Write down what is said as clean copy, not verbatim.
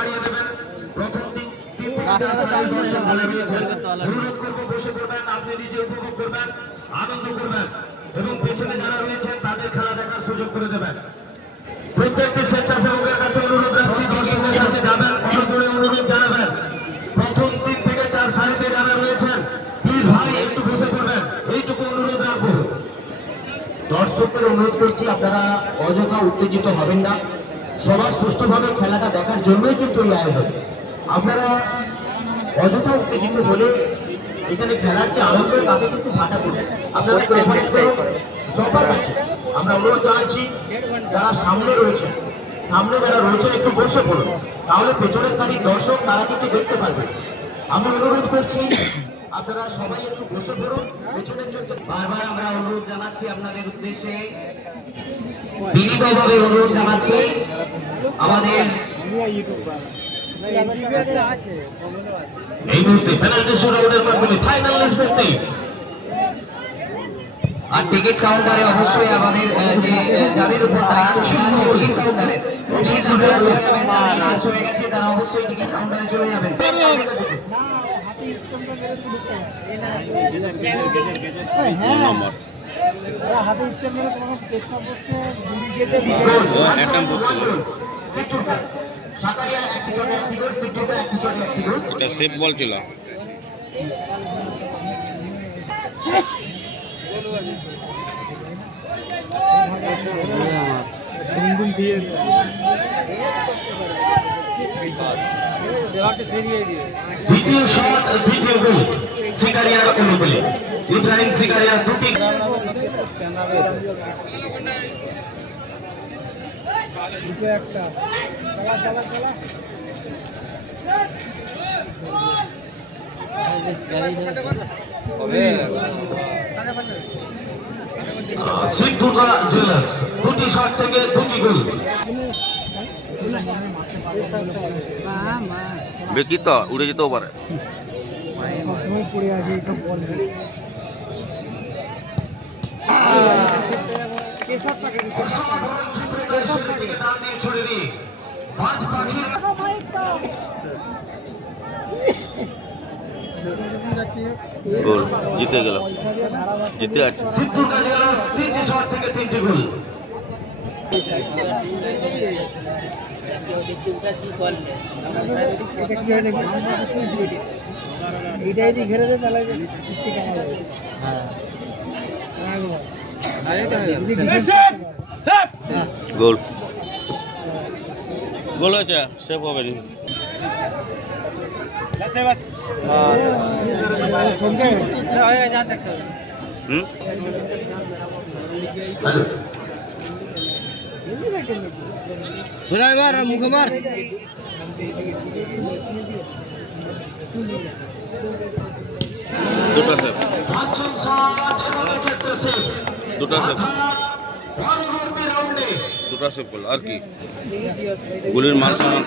বাড়িয়ে দেবেন। প্রথম তিন দর্শক বলে দিয়েছেন, অনুরোধ করবো বসে পড়বেন, আপনি নিজে উপভোগ করবেন, আনন্দ করবেন এবং পেছনে যারা রয়েছেন তাদের খেলা দেখার সুযোগ করে দেবেন। প্রত্যেকটি স্বেচ্ছাসেবকের কাছে অনুরোধ রাখছি, দর্শকের কাছে যাবেন, করজোড়ে অনুরোধ জানাবেন। প্রথম 3 থেকে 4 সারিতে যারা রয়েছেন প্লিজ ভাই একটু বসে পড়বেন, এইটুকু অনুরোধ রাখবো। দর্শকদের অনুরোধ করছি, আপনারা অযথা উত্তেজিত হবেন না। সবার সুষ্ঠুভাবে খেলাটা দেখার জন্যই কিন্তু এই আয়োজন। আপনারা অযথা উত্তেজিত হলে এখানে খেলার যে আনন্দ তাতে কিন্তু ভাটা পড়বে। আপনারা কোঅপারেট করুন সবার কাছে। আমরা অনুরোধ জানাচ্ছি, যারা সামনে রয়েছেন একটু বসে পড়ুন, তাহলে পেছনের সারির দর্শক তারা কিন্তু দেখতে পারবে। আমি অনুরোধ করছি আপনারা সবাই একটু বসে পড়ুন পেছনের জন্য। বারবার আমরা অনুরোধ জানাচ্ছি আপনাদের উদ্দেশ্যে, বিনীতভাবে অনুরোধ জানাচ্ছি আমাদের এই মুহূর্তে পেনাল্টি শুটআউটের মাধ্যমে ফাইনাল নিষ্পত্তি। আর টিকিট কাউন্টারে অবশ্যই আমাদের যে যাদের উপর দায়িত্ব টিকিট কাউন্টারে প্লিজ আপনারা চলে যাবেন, যাদের লাঞ্চ হয়ে গেছে তারা অবশ্যই টিকিট কাউন্টারে চলে যাবেন। এটা সেফ বল ছিল। দ্বিতীয় শট, দ্বিতীয় গোল সিকারিয়ার অনুকূলে। ইব্রাহিম সিকারিয়া দুটি সিদ্ধুকা জুয়েলার্স দুটি শট থেকে দুটি গোল। বেকি তো উড়ে যেতেও পারে। সবসময় পড়ে আছে এইসব বল। গোল জিতে গেল, জিতে আছে। সিদ্ধুকা জুয়েলার্স তিনটি শট থেকে তিনটি গোল। এটাই দিয়ে ঘেরে দেয় তাহলে কিস্তি কাটা যাবে। গোল গোল হয়েছে, সেভ হবে নি। এবার মুখে মার। দুটো সেভ, দুটো সেভ, দুটো সেভ করলো আর কি। গুলির মান সম্মান